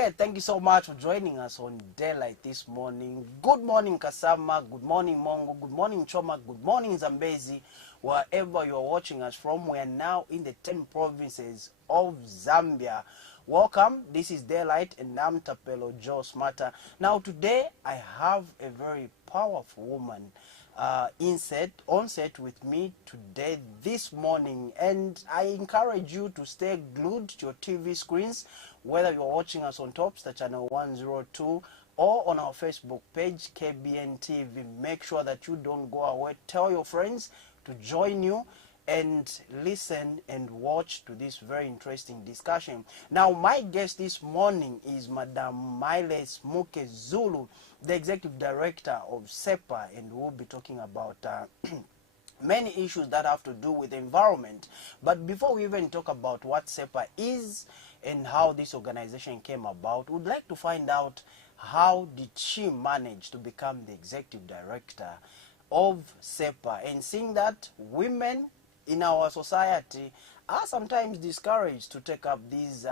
Okay, thank you so much for joining us on Daylight this morning. Good morning, Kasama. Good morning, Mongo. Good morning, Choma. Good morning, Zambezi. Wherever you are watching us from, we are now in the 10 provinces of Zambia. Welcome. This is Daylight, and I'm Tapelo Joe Smarter. Now, today, I have a very powerful woman on set with me today this morning, and I encourage you to stay glued to your TV screens, whether you're watching us on Topstar channel 102 or on our Facebook page KBN TV. Make sure that you don't go away. Tell your friends to join you and listen and watch to this very interesting discussion. Now, my guest this morning is Madam Miles Muke Zulu, the Executive Director of SEPA, and we'll be talking about many issues that have to do with the environment. But before we even talk about what SEPA is and how this organization came about, we'd like to find out how did she manage to become the Executive Director of SEPA, and seeing that women in our society are sometimes discouraged to take up these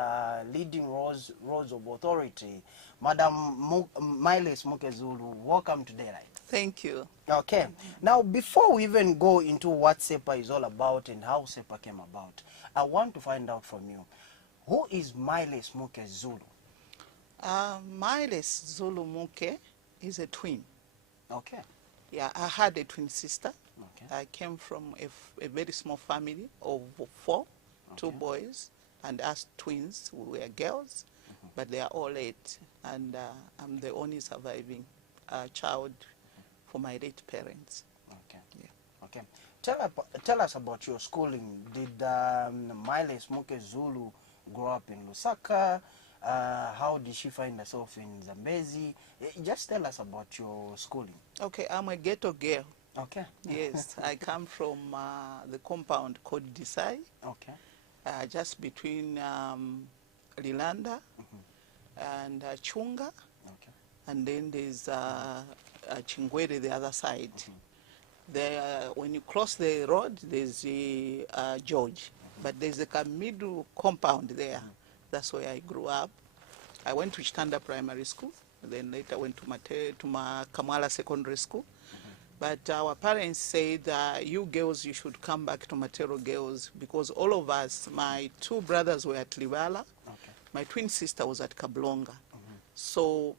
leading roles of authority. Madam Miles Muke Zulu, welcome to Daylight. Thank you. Okay. Now, before we even go into what SEPA is all about and how SEPA came about, I want to find out from you, who is Miles Muke Zulu? Miles Zulu Muke is a twin. Okay. Yeah, I had a twin sister. Okay. I came from a very small family of 4, 2 boys, and us twins, we were girls, but they are all 8, and I'm the only surviving child for my late parents. Okay. Yeah. Okay. Tell us about your schooling. Did Miles Muke Zulu grow up in Lusaka? How did she find herself in Zambezi? Just tell us about your schooling. Okay, I'm a ghetto girl. Okay. Yes, I come from the compound called Desai, Okay. just between Lilanda and Chunga, Okay. and then there's Chingwere the other side. There, when you cross the road, there's George, but there's a middle compound there. That's where I grew up. I went to Chitanda Primary School, then later went to Kamala Secondary School. But our parents said, you girls, you should come back to Matero Girls, because all of us, my 2 brothers were at Livala, my twin sister was at Kablonga. So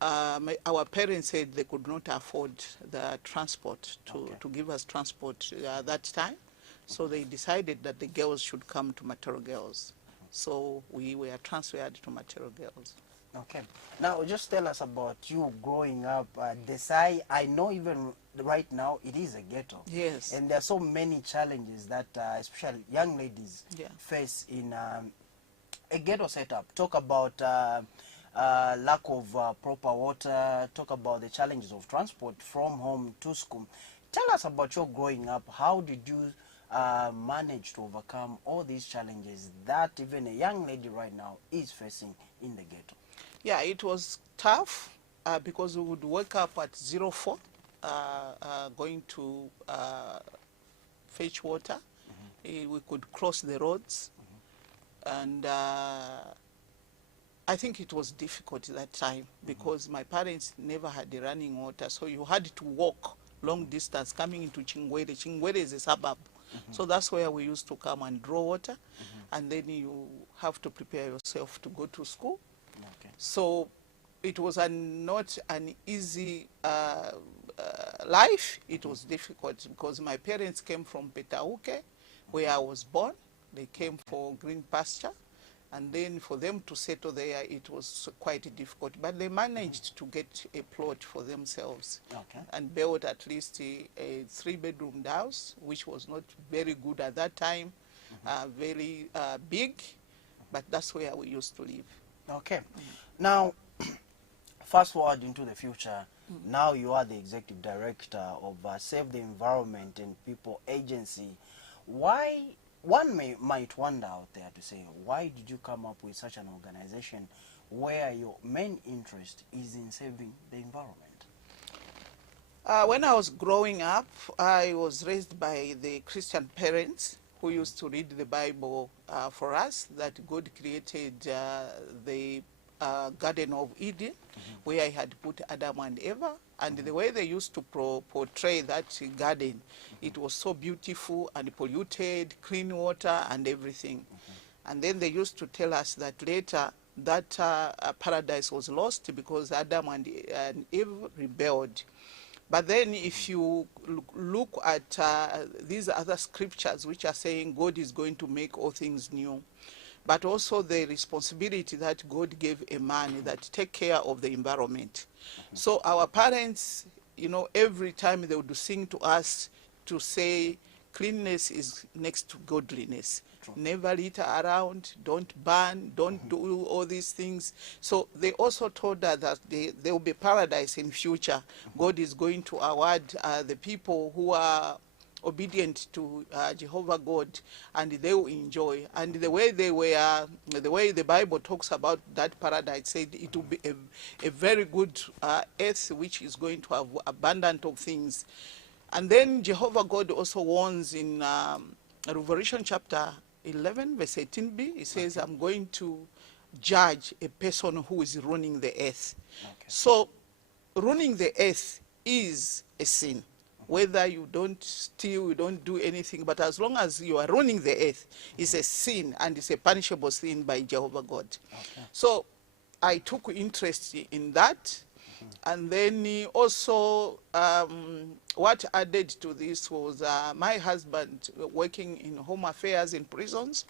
our parents said they could not afford the transport to give us transport at that time. So they decided that the girls should come to Matero Girls. So we were transferred to Matero Girls. Okay. Now, just tell us about you growing up at Desai. I know even right now it is a ghetto. Yes. And there are so many challenges that especially young ladies face in a ghetto setup. Talk about lack of proper water. Talk about the challenges of transport from home to school. Tell us about your growing up. How did you manage to overcome all these challenges that even a young lady right now is facing in the ghetto? Yeah, it was tough because we would wake up at 04 going to fetch water. We could cross the roads, and I think it was difficult at that time because my parents never had the running water, so you had to walk long distance coming into Chingwere. Chingwere is a suburb. So that's where we used to come and draw water, and then you have to prepare yourself to go to school. Okay. So it was not an easy life. It was difficult because my parents came from Petauke, where I was born. They came for green pasture, and then for them to settle there, it was quite difficult. But they managed to get a plot for themselves and built at least a 3-bedroom house, which was not very good at that time, very big, but that's where we used to live. Okay. Now, fast forward into the future. Now you are the Executive Director of Save the Environment and People Agency. Why? One might wonder out there to say, why did you come up with such an organization where your main interest is in saving the environment? When I was growing up, I was raised by the Christian parents who used to read the Bible for us, that God created the Garden of Eden, where I had put Adam and Eva. And the way they used to portray that garden, it was so beautiful and polluted, clean water and everything. And then they used to tell us that later that paradise was lost because Adam and Eve rebelled. But then if you look at these other scriptures which are saying God is going to make all things new, but also the responsibility that God gave a man that take care of the environment. So our parents, you know, every time they would sing to us to say cleanliness is next to godliness. True. Never litter around, don't burn, don't do all these things. So they also told us that there will be paradise in future. God is going to award the people who are obedient to Jehovah God, and they will enjoy. And the way they were, the way the Bible talks about that paradise, said it will be a very good earth which is going to have abundant of things. And then Jehovah God also warns in Revelation chapter 11 verse 18b, he says, I'm going to judge a person who is ruining the earth. So ruining the earth is a sin. Whether you don't steal, you don't do anything, but as long as you are ruining the earth, it's a sin, and it's a punishable sin by Jehovah God. So I took interest in that. And then also what added to this was my husband working in home affairs in prisons.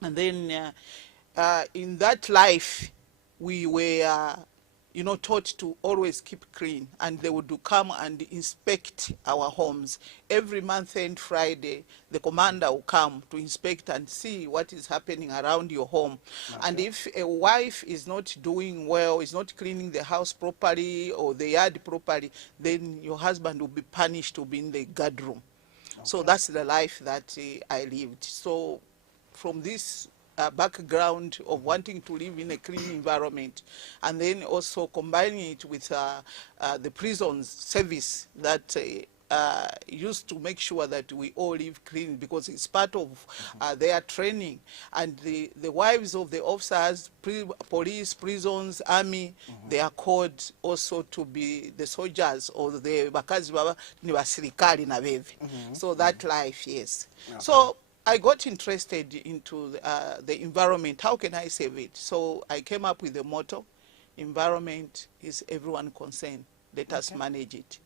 And then in that life, we were, you know, taught to always keep clean, and they would come and inspect our homes. Every month end Friday, the commander will come to inspect and see what is happening around your home. And if a wife is not doing well, is not cleaning the house properly or the yard properly, then your husband will be punished to be in the guard room. So that's the life that I lived. So from this background of wanting to live in a clean environment, and then also combining it with the prisons service that used to make sure that we all live clean, because it's part of their training. And the wives of the officers, police, prisons, army, they are called also to be the soldiers or the bakazi baba ni basirikali na beve. So that life, yes. So I got interested into the environment. How can I save it? So I came up with the motto, environment is everyone concerned. Let us manage it.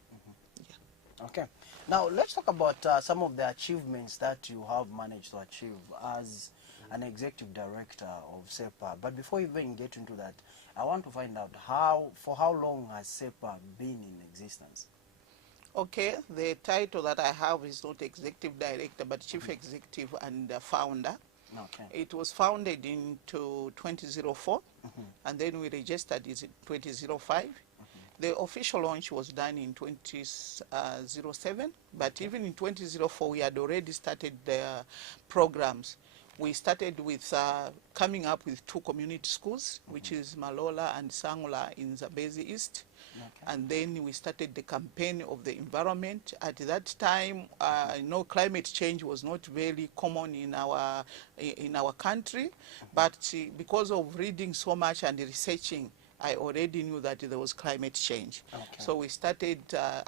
Yeah. Okay. Now let's talk about some of the achievements that you have managed to achieve as an executive director of SEPA. But before we even get into that, I want to find out for how long has SEPA been in existence? Okay, the title that I have is not executive director, but chief executive and founder. Okay. It was founded in 2004, and then we registered in 2005. The official launch was done in 2007, but even in 2004, we had already started the programs. We started with coming up with 2 community schools, which is Malola and Sangula in Zambezi East. And then we started the campaign of the environment. At that time, you know, climate change was not very common in our country, but because of reading so much and researching, I already knew that there was climate change. So we started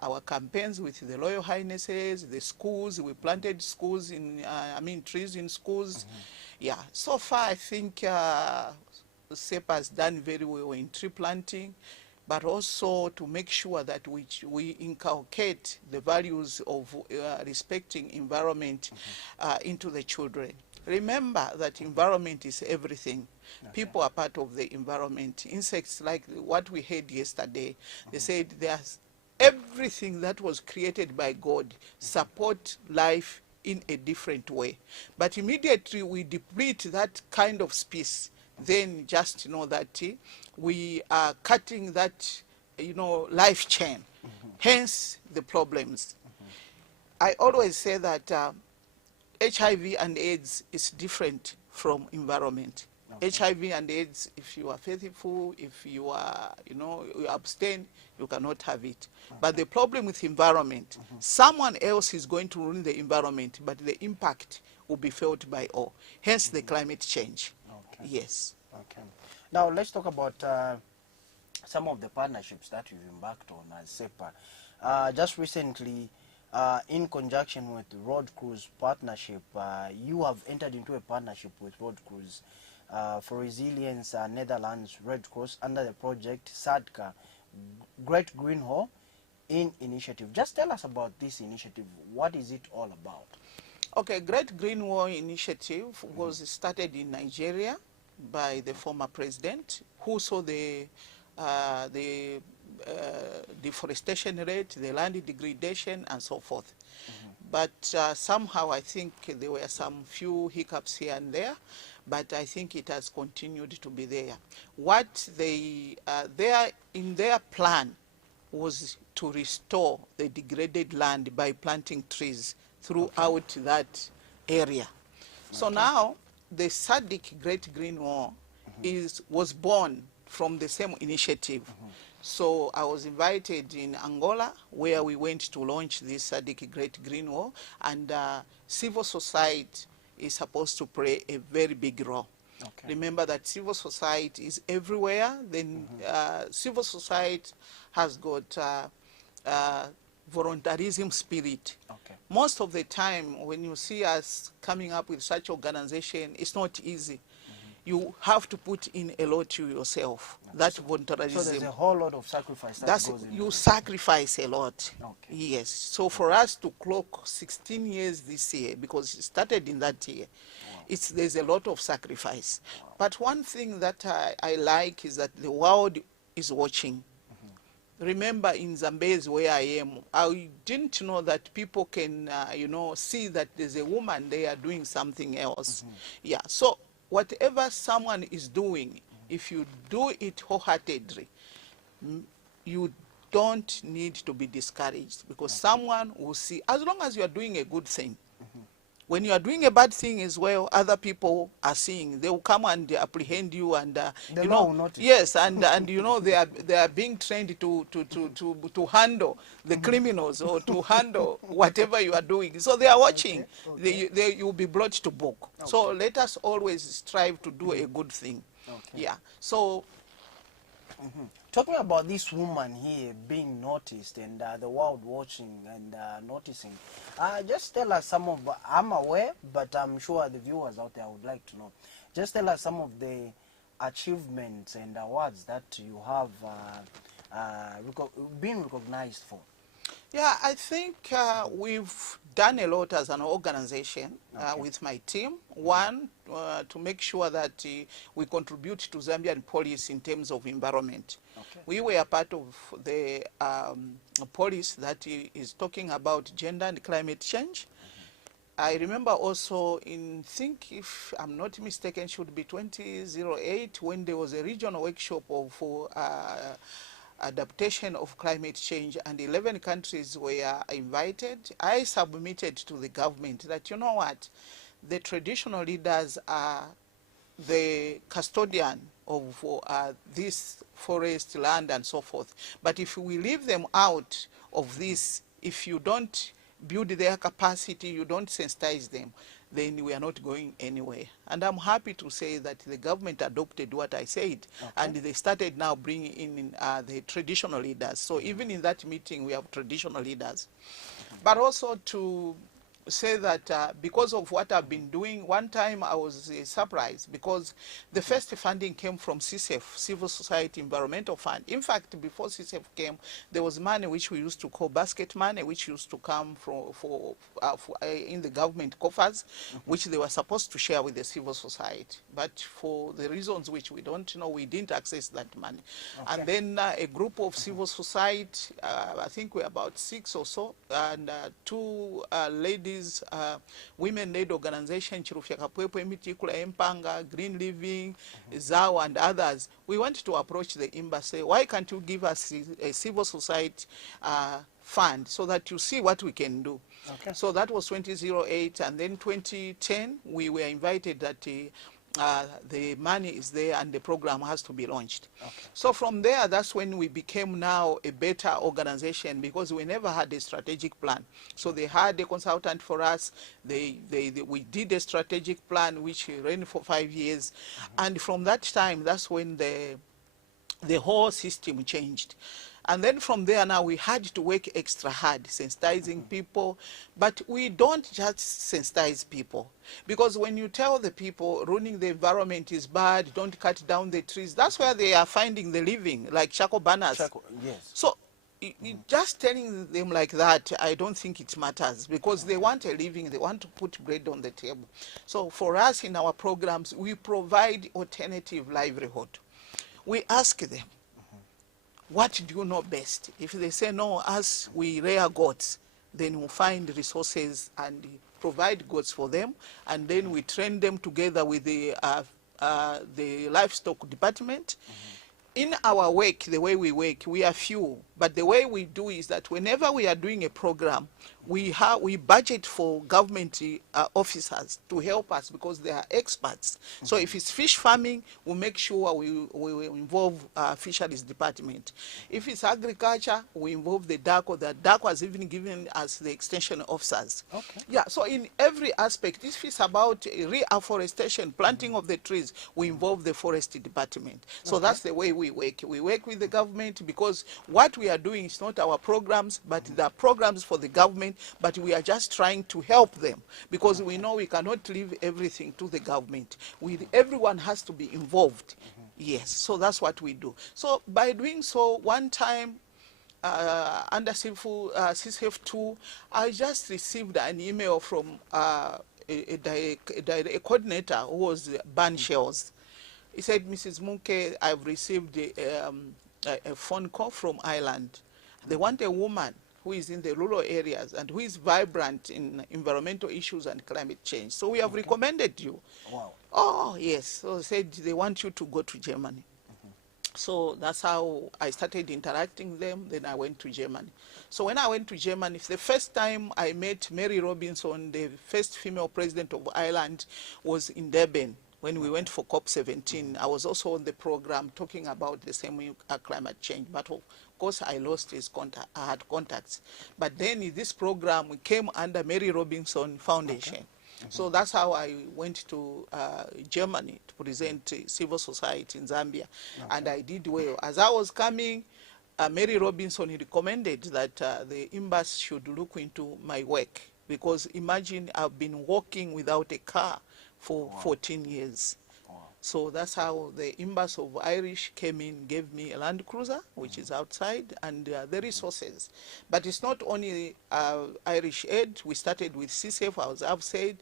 our campaigns with the Royal Highnesses, the schools. We planted schools trees in schools. Yeah, so far I think SEPA has done very well in tree planting, but also to make sure that we inculcate the values of respecting environment into the children. Remember that environment is everything. People are part of the environment. Insects, like what we heard yesterday, they said there's everything that was created by God support life in a different way. But immediately we deplete that kind of space, then just know that we are cutting that, you know, life chain. Hence the problems. I always say that HIV and AIDS is different from environment. HIV and AIDS, if you are faithful, if you are, you know, you abstain, you cannot have it. But the problem with environment, someone else is going to ruin the environment, but the impact will be felt by all. Hence the climate change. Yes. Okay. Now let's talk about some of the partnerships that you've embarked on as SEPA. Just recently, in conjunction with the Road Cruise Partnership, you have entered into a partnership with Road Cruise for Resilience Netherlands Red Cross under the project SADCA Great Green Hall in Initiative. Just tell us about this initiative. What is it all about? Okay, Great Green Wall Initiative was started in Nigeria by the former president, who saw the deforestation rate, the land degradation, and so forth. But somehow I think there were some few hiccups here and there, but I think it has continued to be there. What they, in their plan was to restore the degraded land by planting trees throughout that area. So now the SADC Great Green Wall was born from the same initiative. So I was invited in Angola, where we went to launch this SADC Great Green Wall, and civil society is supposed to play a very big role. Okay. Remember that civil society is everywhere. Then civil society has got voluntarism spirit. Okay. Most of the time when you see us coming up with such organization, it's not easy. You have to put in a lot to yourself. That voluntarism. So there's a whole lot of sacrifice that goes in. You sacrifice a lot. Okay. Yes. So for us to clock 16 years this year, because it started in that year, there's a lot of sacrifice. But one thing that I like is that the world is watching. Remember in Zambezi, where I am, I didn't know that people can, see that there's a woman there doing something else. Yeah. So whatever someone is doing, if you do it wholeheartedly, you don't need to be discouraged, because someone will see, as long as you are doing a good thing. When you are doing a bad thing as well, other people are seeing. They will come and apprehend you, and yes, and they are being trained to handle the criminals or to handle whatever you are doing. So they are watching. Okay. You will be brought to book. Okay. So let us always strive to do a good thing. Okay. Yeah. So. Talking about this woman here being noticed and the world watching and noticing, just tell us some of, I'm aware, but I'm sure the viewers out there would like to know. Just tell us some of the achievements and awards that you have been recognized for. Yeah, I think we've done a lot as an organization with my team. One, to make sure that we contribute to Zambian policy in terms of environment. Okay. We were part of the policy that is talking about gender and climate change. I remember also think if I'm not mistaken, should be 2008, when there was a regional workshop for adaptation of climate change, and 11 countries were invited. I submitted to the government that, you know what, the traditional leaders are the custodian of this forest, land, and so forth. But if we leave them out of this, if you don't build their capacity, you don't sensitize them, then we are not going anywhere. And I'm happy to say that the government adopted what I said, and they started now bringing in the traditional leaders. So even in that meeting, we have traditional leaders. But also to say that because of what I've been doing, one time I was surprised because the first funding came from CSEF, Civil Society Environmental Fund. In fact, before CSEF came, there was money which we used to call basket money, which used to come in the government coffers, which they were supposed to share with the civil society. But for the reasons which we don't know, we didn't access that money. Okay. And then a group of civil society, I think we're about 6 or so, and 2 ladies, women-led organization, Chirufya Kapwepwe, Mitikula Empanga, Green Living, Zao, and others. We want to approach the embassy. Why can't you give us a civil society fund so that you see what we can do? Okay. So that was 2008, and then 2010 we were invited that the money is there and the program has to be launched. Okay. So from there, that's when we became now a better organization, because we never had a strategic plan. So they had a consultant for us. We did a strategic plan which ran for 5 years. And from that time, that's when the whole system changed. And then from there now we had to work extra hard, sensitizing people. But we don't just sensitize people. Because when you tell the people ruining the environment is bad, don't cut down the trees, that's where they are finding the living, like charcoal burners. Yes. So just telling them like that, I don't think it matters, because they want a living, they want to put bread on the table. So for us in our programs, we provide alternative livelihood. We ask them, what do you know best? If they say, no, us, we rear goats, then we'll find resources and provide goats for them, and then we train them together with the livestock department. In our work, the way we work, we are few, but the way we do is that whenever we are doing a program, we budget for government officers to help us, because they are experts. So if it's fish farming, we make sure we involve fisheries department. If it's agriculture, we involve the DACO. The DACO has even given us the extension officers. Okay. Yeah, so in every aspect, if it's about reforestation, planting of the trees, we involve the forestry department. So that's the way we work. We work with the government, because what we are doing is not our programs, but the programs for the government, but we are just trying to help them, because we know we cannot leave everything to the government. Everyone has to be involved. Yes, so that's what we do. So by doing so, one time, under CCF2, I just received an email from a coordinator who was Ban Shells. He said, Mrs. Munke, I've received a phone call from Ireland. They want a woman who is in the rural areas and who is vibrant in environmental issues and climate change. So we have recommended you. Wow. Oh, yes. So they said they want you to go to Germany. So that's how I started interacting with them. Then I went to Germany. So when I went to Germany, the first time I met Mary Robinson, the first female president of Ireland, was in Durban. When we went for COP17, I was also on the program talking about the same climate change. But of course, I lost his contact. I had contacts. But then in this program, we came under Mary Robinson Foundation. So that's how I went to Germany to present civil society in Zambia. And I did well. As I was coming, Mary Robinson recommended that the embassy should look into my work. Because imagine I've been walking without a car for 14 years. So that's how the Embassy of Irish came in, gave me a Land Cruiser, which is outside, and the resources. But it's not only Irish aid. We started with CCF, as I've said.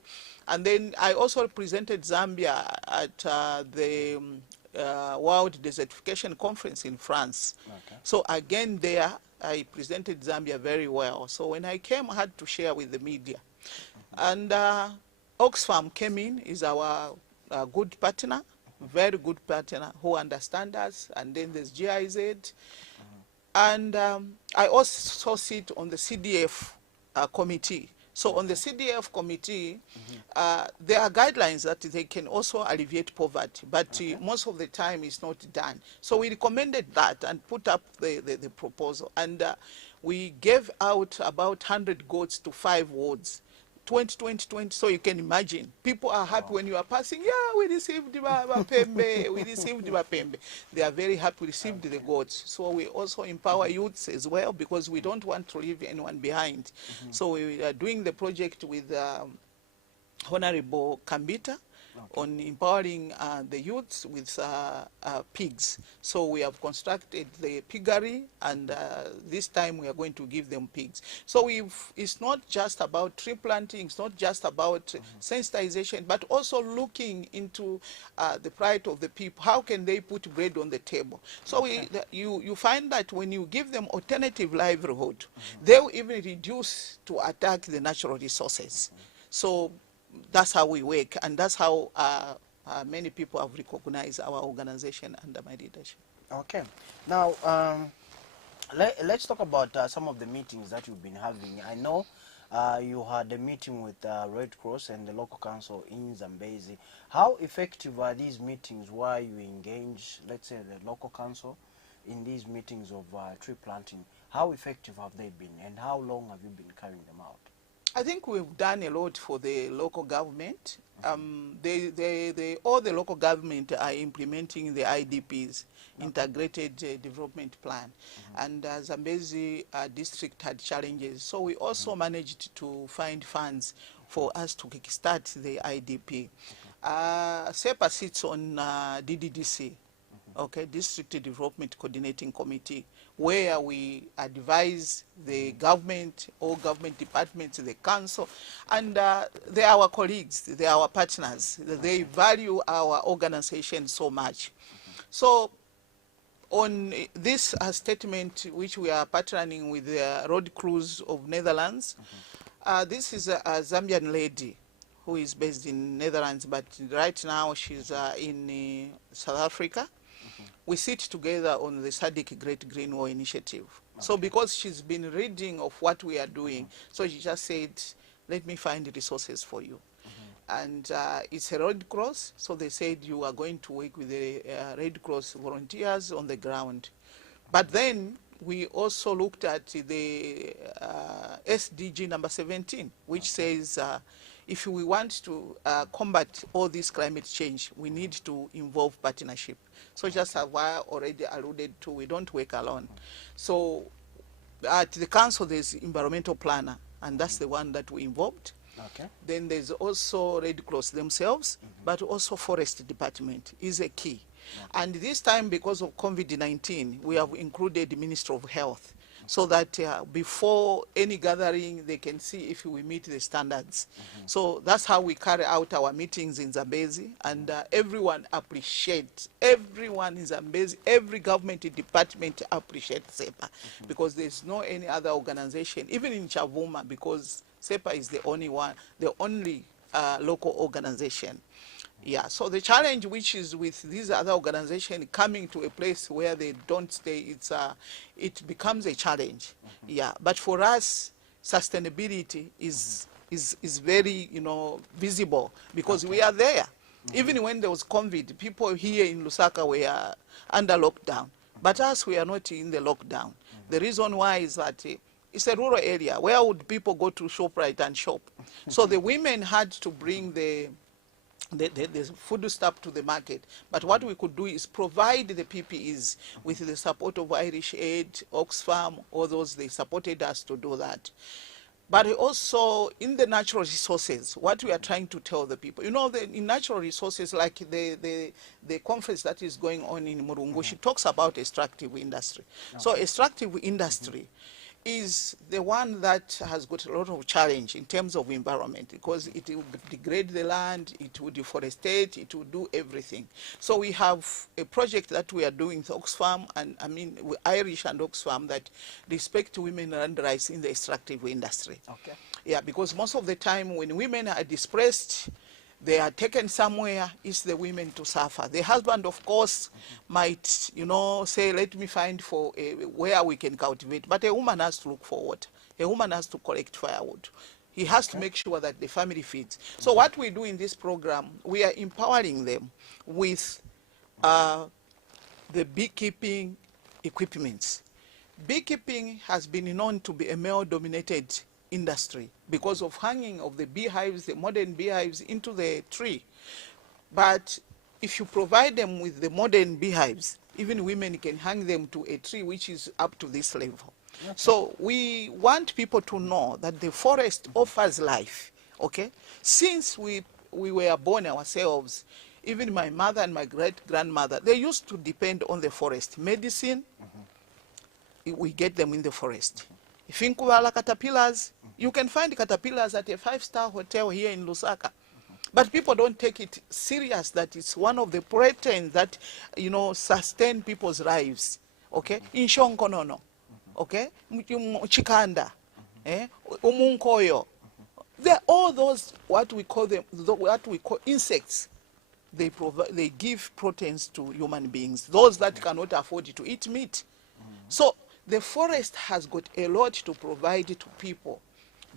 And then I also represented Zambia at the World Desertification Conference in France. Okay. So again there, I presented Zambia very well. So when I came, I had to share with the media. And Oxfam came in, is our good partner, very good partner who understands us. And then there's GIZ. And I also sit on the CDF committee. So on the CDF committee, there are guidelines that they can also alleviate poverty, but most of the time it's not done. So we recommended that and put up the proposal. And we gave out about 100 goats to 5 wards. 2020, so you can imagine. People are happy when you are passing, yeah, we received Bapembe, we received Bapembe. They are very happy we received the goats. So we also empower youths as well, because we don't want to leave anyone behind. So we are doing the project with Honorable Kambita on empowering the youths with pigs. So we have constructed the piggery, and this time we are going to give them pigs. So it's not just about tree planting, it's not just about sensitization, but also looking into the plight of the people. How can they put bread on the table? So you find that when you give them alternative livelihood, they will even reduce to attack the natural resources. So that's how we work, and that's how many people have recognized our organization under my leadership. Okay. Now, let's talk about some of the meetings that you've been having. I know you had a meeting with Red Cross and the local council in Zambezi. How effective are these meetings where you engage, let's say, the local council in these meetings of tree planting? How effective have they been, and how long have you been carrying them out? I think we've done a lot for the local government. All the local government are implementing the IDPs, Integrated Development Plan. And Zambezi district had challenges. So we also managed to find funds for us to kickstart the IDP. SEPA sits on DDDC, okay, District Development Coordinating Committee, where we advise the government, all government departments, the council, and they are our colleagues, they are our partners. They value our organization so much. So on this statement, which we are partnering with the Road Crews of Netherlands, this is a Zambian lady who is based in Netherlands, but right now she's in South Africa. We sit together on the SADC Great Green War Initiative. Okay. So because she's been reading of what we are doing, so she just said, let me find the resources for you. And it's a Red Cross, so they said you are going to work with the Red Cross volunteers on the ground. But then we also looked at the SDG number 17, which says if we want to combat all this climate change, we need to involve partnership. So just as I already alluded to, we don't work alone. So at the council, there's environmental planner, and that's the one that we involved. Okay. Then there's also Red Cross themselves, but also forest department is a key. Okay. And this time, because of COVID-19, we have included the Ministry of Health, so that before any gathering, they can see if we meet the standards. So that's how we carry out our meetings in Zambezi, and everyone appreciates, everyone in Zambezi, every government department appreciates SEPA, because there's no any other organization, even in Chavuma, because SEPA is the only one, the only local organization. Yeah, so the challenge which is with these other organizations coming to a place where they don't stay, it becomes a challenge. Yeah, but for us, sustainability is very, visible, because we are there. Even when there was COVID, people here in Lusaka were under lockdown, but us, we are not in the lockdown. The reason why is that it's a rural area. Where would people go to ShopRite and shop? So the women had to bring the food stuff to the market. But what we could do is provide the PPEs with the support of Irish Aid, Oxfam, all those, they supported us to do that. But also in the natural resources, what we are trying to tell the people, in natural resources, like the conference that is going on in Murungu, she talks about extractive industry. So extractive industry is the one that has got a lot of challenge in terms of environment, because it will degrade the land, it will deforestate, it will do everything. So we have a project that we are doing with Oxfam, and with Irish and Oxfam, that respect women land rights in the extractive industry. Okay. Yeah, because most of the time when women are displaced, they are taken somewhere, it's the women to suffer. The husband, of course, might, say, let me find for where we can cultivate. But a woman has to look forward. A woman has to collect firewood. He has to make sure that the family feeds. So what we do in this program, we are empowering them with the beekeeping equipments. Beekeeping has been known to be a male-dominated industry because of hanging of the beehives, the modern beehives, into the tree. But if you provide them with the modern beehives, even women can hang them to a tree which is up to this level. Okay. So we want people to know that the forest offers life, okay? Since we were born ourselves, even my mother and my great-grandmother, they used to depend on the forest. Medicine, we get them in the forest. If you think caterpillars, you can find caterpillars at a 5-star hotel here in Lusaka. But people don't take it serious that it's one of the proteins that, sustain people's lives. Okay? In Shonkonono. Okay? Chikanda. Umunkoyo. They're all those, what we call insects. They give proteins to human beings, those that cannot afford to eat meat. So the forest has got a lot to provide to people.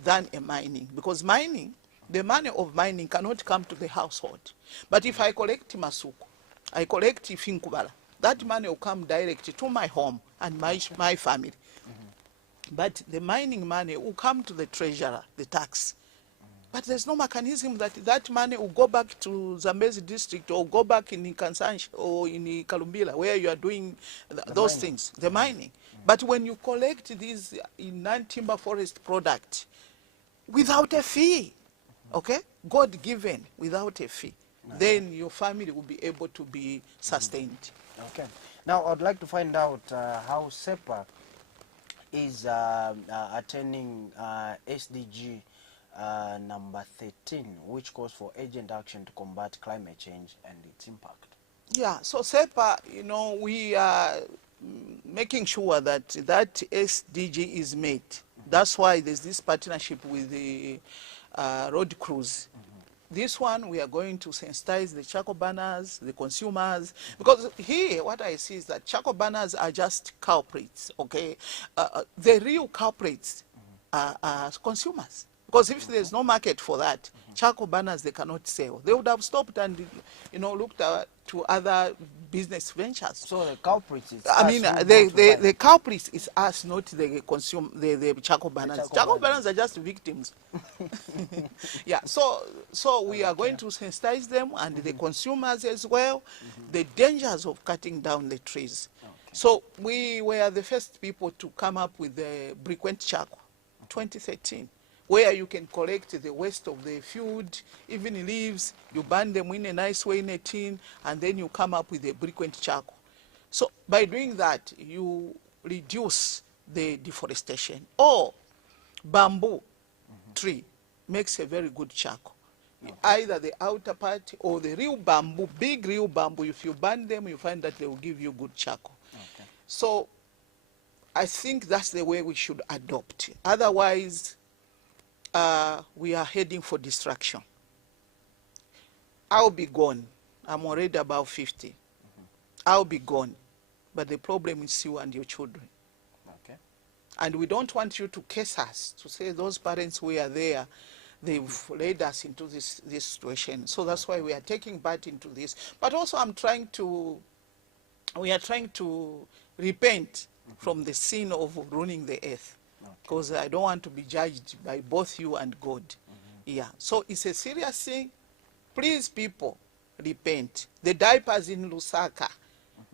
than a mining, because mining, the money of mining cannot come to the household. But if I collect masuku, I collect finkubala, that money will come direct to my home and my family. But the mining money will come to the treasurer, the tax. But there's no mechanism that that money will go back to Zambezi district or go back in Kansanshi or in Kalumbila where you are doing those mining. things, the mining. But when you collect these in non-timber forest product without a fee, okay, God given without a fee, then your family will be able to be sustained. Okay. Now, I'd like to find out how SEPA is attending SDG number 13, which calls for urgent action to combat climate change and its impact. Yeah, so SEPA, you know, we are making sure that that SDG is met. That's why there's this partnership with the road crews. This one, we are going to sensitize the charcoal burners, the consumers, because here, what I see is that charcoal burners are just culprits, okay? The real culprits are consumers. Because if there's no market for that, charcoal burners, they cannot sell. They would have stopped and, you know, looked to other business ventures. So the culprits is I mean, the culprits is us, not the charcoal burners. Charcoal burners are just victims. Yeah, so we are going to sensitize them and the consumers as well, the dangers of cutting down the trees. So we were the first people to come up with the briquette charcoal, 2013. Where you can collect the waste of the food, even leaves, you burn them in a nice way in a tin, and then you come up with a briquette charcoal. So by doing that, you reduce the deforestation. Or bamboo tree makes a very good charcoal. Either the outer part or the real bamboo, big real bamboo, if you burn them, you find that they will give you good charcoal. So I think that's the way we should adopt. Otherwise, we are heading for destruction. I'll be gone. I'm already about 50. I'll be gone. But the problem is you and your children. Okay. And we don't want you to curse us, to say those parents who are there, they've led us into this situation. So that's why we are taking part into this. But also we are trying to repent from the sin of ruining the earth. Because I don't want to be judged by both you and God. Yeah, so it's a serious thing. Please, people, repent. The diapers in Lusaka,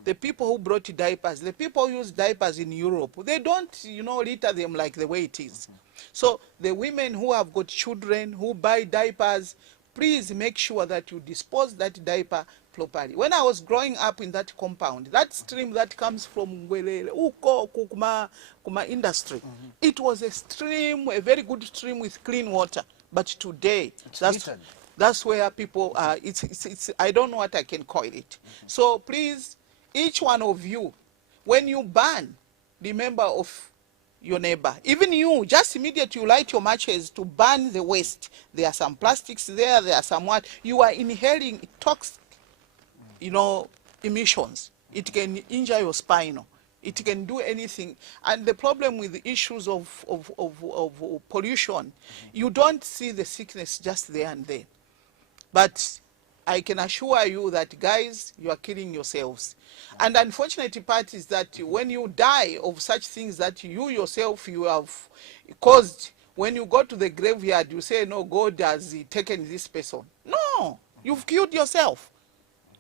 the people who brought diapers, the people who use diapers in Europe, they don't, you know, litter them like the way it is. So the women who have got children, who buy diapers, please make sure that you dispose that diaper properly. When I was growing up in that compound, that stream that comes from Ngwelele, Uko, Kuma industry, it was a stream, a very good stream with clean water. But today, that's where people are, I don't know what I can call it. So please, each one of you, when you burn, remember of your neighbor. Even you, just immediately you light your matches to burn the waste. There are some plastics there, there are some what. You are inhaling toxic, you know, emissions. It can injure your spine. It can do anything. And the problem with the issues of pollution, you don't see the sickness just there and then. But I can assure you that, guys, you are killing yourselves. And the unfortunate part is that when you die of such things that you yourself, you have caused, when you go to the graveyard, you say, no, God has taken this person. No, you've killed yourself.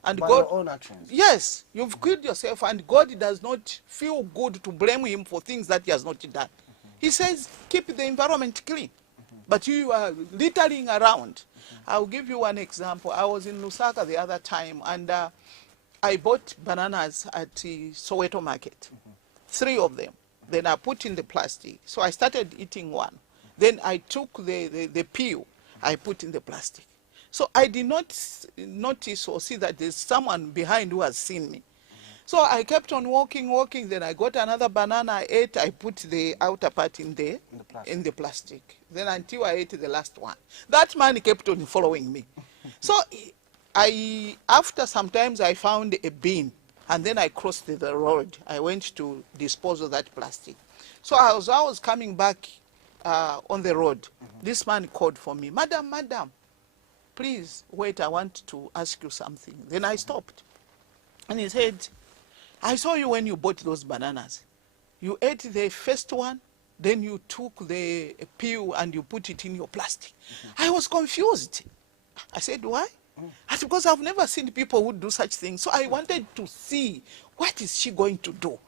And by God, your own actions. Yes, you've killed yourself, and God does not feel good to blame him for things that he has not done. He says, keep the environment clean. But you are littering around. I'll give you one example. I was in Lusaka the other time, and I bought bananas at the Soweto market, 3 of them. Then I put in the plastic. So I started eating one. Then I took the peel, I put in the plastic. So I did not notice or see that there's someone behind who has seen me. So I kept on walking, then I got another banana, I ate, I put the outer part in the plastic. Then until I ate the last one. That man kept on following me. So after sometimes I found a bin, and then I crossed the road. I went to dispose of that plastic. So as I was coming back, on the road. This man called for me, madam, please wait, I want to ask you something. Then I stopped. And he said, I saw you when you bought those bananas. You ate the first one, then you took the peel and you put it in your plastic. I was confused. I said, why? I said, because I've never seen people who do such things. So I wanted to see, what is she going to do?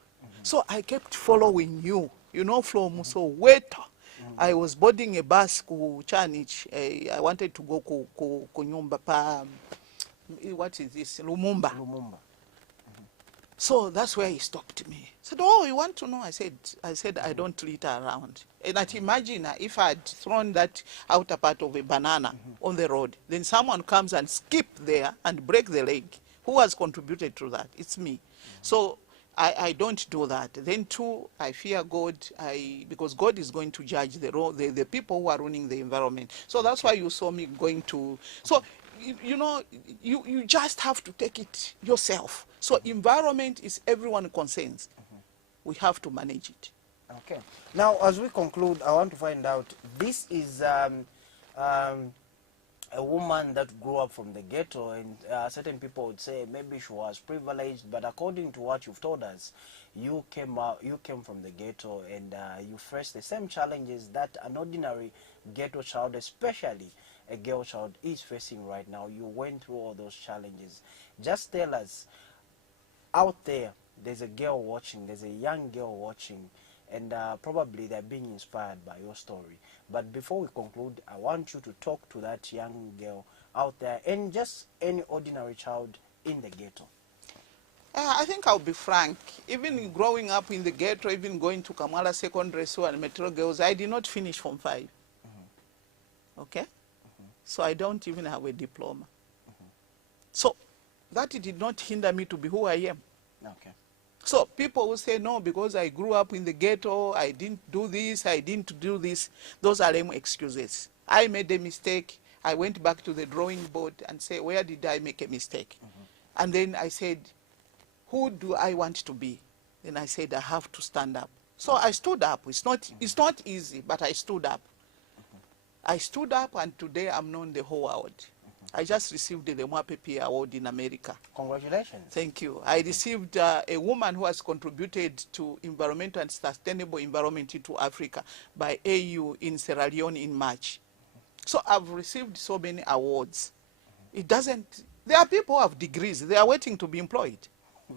So I kept following you, from Soweto. I was boarding a bus to Chanich. I wanted to go to Nyumba pa, what is this? Lumumba. So that's where he stopped me. He said, oh, you want to know? I said, I don't litter around. And I imagine if I had thrown that outer part of a banana on the road, then someone comes and skip there and break the leg. Who has contributed to that? It's me. So I don't do that. Then two, I fear God, because God is going to judge the people who are ruining the environment. So that's why you saw me going to, so you just have to take it yourself. So environment is everyone concerns. We have to manage it. Okay. Now, as we conclude, I want to find out, this is a woman that grew up from the ghetto, and certain people would say maybe she was privileged, but according to what you've told us, you came from the ghetto, and you faced the same challenges that an ordinary ghetto child, especially a girl child, is facing right now. You went through all those challenges. Just tell us, out there's a girl watching, there's a young girl watching, and probably they're being inspired by your story. But before we conclude, I want you to talk to that young girl out there and just any ordinary child in the ghetto. I think I'll be frank. Even growing up in the ghetto, even going to Kamala Secondary School and Metro Girls, I did not finish Form 5. Okay? So I don't even have a diploma. So that did not hinder me to be who I am. Okay. So people will say, no, because I grew up in the ghetto, I didn't do this, I didn't do this. Those are lame excuses. I made a mistake. I went back to the drawing board and said, where did I make a mistake? And then I said, who do I want to be? Then I said, I have to stand up. So I stood up. It's not easy, but I stood up. I stood up, and today I'm known the whole world. I just received the Mwapepi Award in America. Congratulations. Thank you. I received a woman who has contributed to environmental and sustainable environment into Africa by AU in Sierra Leone in March. So I've received so many awards. It doesn't, there are people who have degrees. They are waiting to be employed.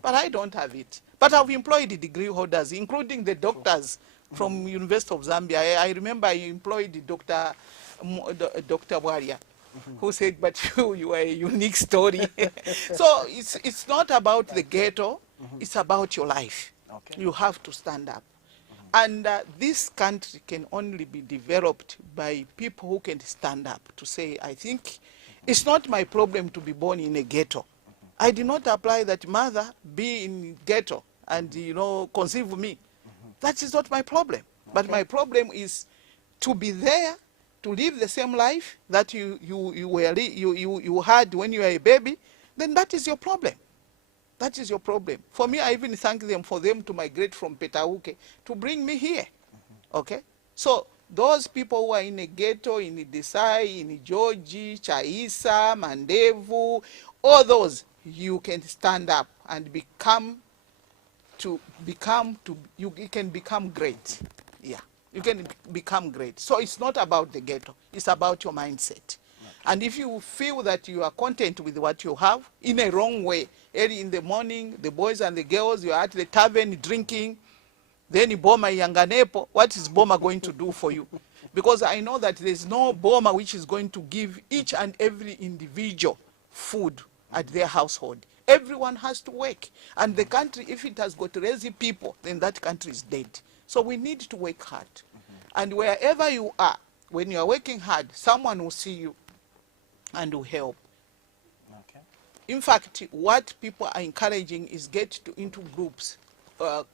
But I don't have it. But I've employed the degree holders, including the doctors from University of Zambia. I remember I employed Dr. Waria. Who said, but you are a unique story. So it's not about the ghetto, it's about your life. Okay. You have to stand up. And this country can only be developed by people who can stand up to say, I think it's not my problem to be born in a ghetto. I did not apply that mother be in ghetto and, conceive me. That is not my problem. But my problem is to be there, to live the same life that you had when you were a baby, then that is your problem. That is your problem. For me, I even thank them for them to migrate from Petauke to bring me here. Okay? So those people who are in a ghetto, in Desai, in Georgie, Chaisa, Mandevu, all those, you can stand up and you can become great. Yeah. You can become great. So it's not about the ghetto. It's about your mindset. Okay. And if you feel that you are content with what you have, in a wrong way, early in the morning, the boys and the girls, you are at the tavern drinking, then Boma Yanganepo, what is Boma going to do for you? Because I know that there's no Boma which is going to give each and every individual food at their household. Everyone has to work. And the country, if it has got lazy people, then that country is dead. So we need to work hard. And wherever you are, when you are working hard, someone will see you and will help. Okay. In fact, what people are encouraging is get into groups,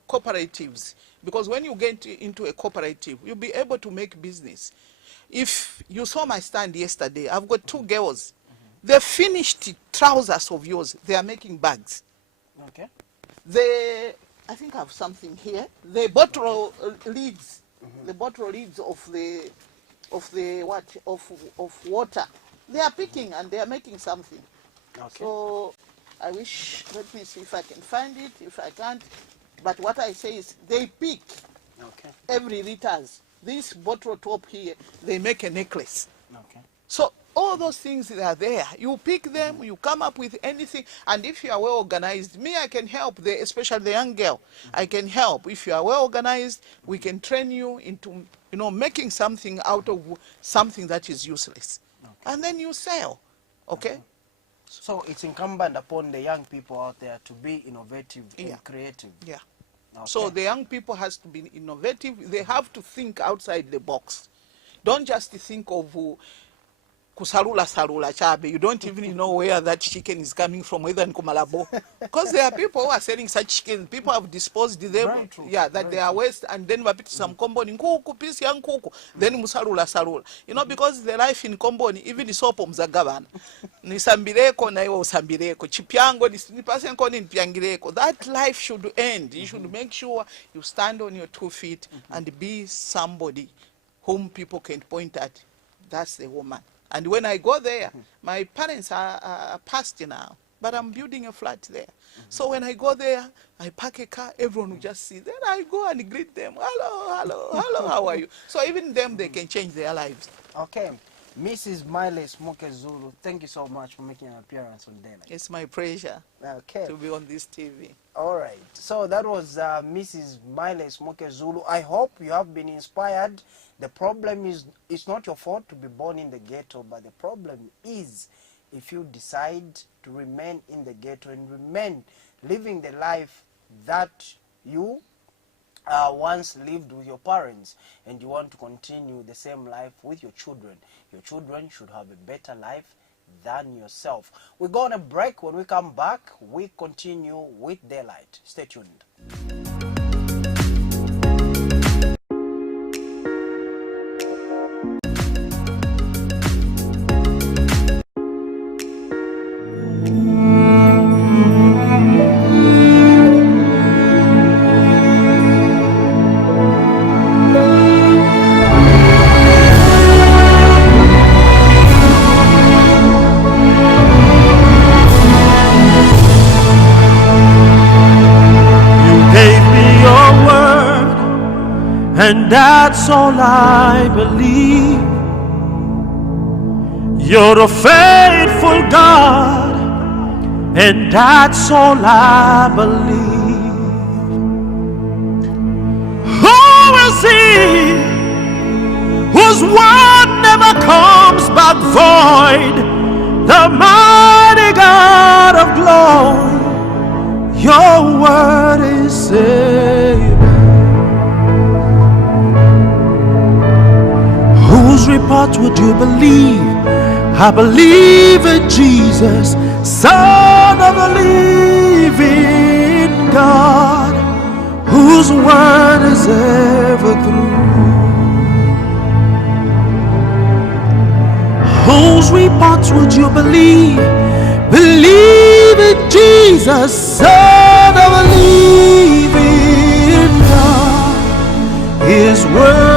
cooperatives. Because when you get into a cooperative, you'll be able to make business. If you saw my stand yesterday, I've got two girls. They finished trousers of yours. They are making bags. Okay. I think I have something here. The bottle lids, the bottle lids of the water. They are picking and they are making something. Okay. So I wish, let me see if I can find it. If I can't, but what I say is they pick Okay. every liters. This bottle top here, they make a necklace. Okay. So all those things that are there, you pick them, you come up with anything, and if you are well organized, me, I can help, especially the young girl. I can help. If you are well organized, we can train you into, making something out of something that is useless. Okay. And then you sell, okay? So it's incumbent upon the young people out there to be innovative Yeah. and creative. Yeah. Okay. So the young people has to be innovative. They have to think outside the box. Don't just think of kusalula salula chabe. You don't even know where that chicken is coming from, whether in Kumalabo. Because there are people who are selling such chicken. People have disposed them. Very true. Yeah, that Very they are waste, and then wapiti some komboni nkuku piece ya nkuku, then musalula salula. Because the life in komboni, even the soap mzagabana. Nisambireko na iwa usambireko. Chipyango nipasenko ni nipyangireko. That life should end. You should make sure you stand on your 2 feet and be somebody whom people can point at. That's the woman. And when I go there, my parents are passed now, but I'm building a flat there. So when I go there, I park a car, everyone will just see. Then I go and greet them. Hello, hello, hello, how are you? So even them, they can change their lives. Okay. Mrs. Miley Smoke Zulu, thank you so much for making an appearance on Daylight. It's my pleasure to be on this TV. All right. So that was Mrs. Miley Smoke Zulu. I hope you have been inspired. The problem is, it's not your fault to be born in the ghetto, but the problem is if you decide to remain in the ghetto and remain living the life that you once lived with your parents, and you want to continue the same life with your children. Your children should have a better life than yourself. We go on a break. When we come back, we continue with Daylight. Stay tuned. And that's all I believe. You're a faithful God, and that's all I believe. Who is he whose word never comes back void? The mighty God of glory, your word is saved. Whose report would you believe? I believe in Jesus, Son of the living God, whose word is ever true. Whose report would you believe? Believe in Jesus, Son of the living God, his word